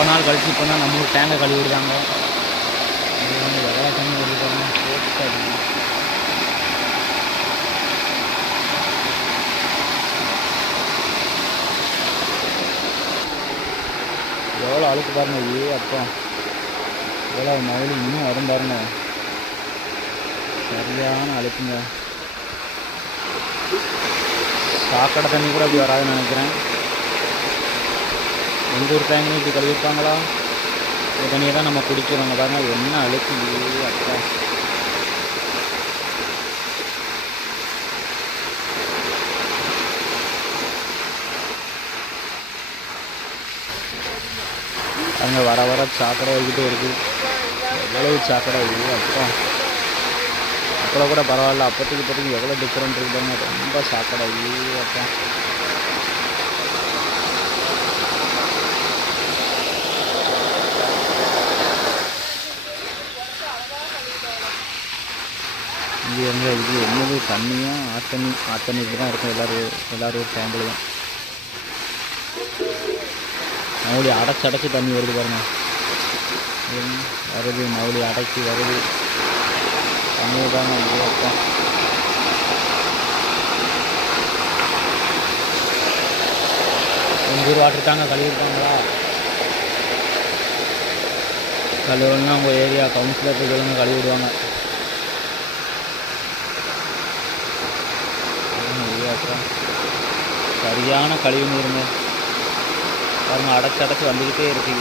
ரொம்ப நாள் கழிச்சு இப்போ தான் நம்ம ஊர் டேங்கை கழுவி விடுறாங்க. இது வந்து எவ்வளோ தண்ணி வருதுன்னு போட்டு எவ்வளோ அழுக்கு பாருங்க. அப்பா எவ்வளோ மழை இன்னும் வரும் பாருங்க. சரியான அழுக்குங்க. சாக்கடை தண்ணி கூட அப்படி வராதுன்னு நினைக்கிறேன். எங்கள் ஊர் டேங்க்லையும் இப்படி கழுவிருப்பாங்களா? இந்த தண்ணியை தான் நம்ம குடிக்கிறோங்க. பாருங்க என்ன அழுக்கு. அப்பா அங்கே வர வர சாக்கடை வைக்கிட்டே இருக்குது. எவ்வளவு சாக்கடை. அப்பா அப்போ கூட பரவாயில்ல. அப்போதைக்கு எவ்வளோ டிஃப்ரெண்ட் இருக்குதுங்க. ரொம்ப சாக்கடை. அப்பா இது என்னது தண்ணியாக ஆத்தண்ணி இப்படி தான் இருக்கும் எல்லோரும் டேங்கிலையும். மவுளி அடைச்சி தண்ணி வருது பாருங்க. வருது மவுளி அடைச்சி வருது தண்ணி தாங்க. அப்பா எங்கள் ஊர் வாட்டர் தாங்க கழுவிருக்காங்களா? கழுவுன்னா உங்கள் ஏரியா கவுன்சிலர் கழுவுங்க, கழுவி விடுவாங்க. சரியான கழிவு நீருங்க பாருங்க. அடைச்சி வந்துக்கிட்டே இருக்கு.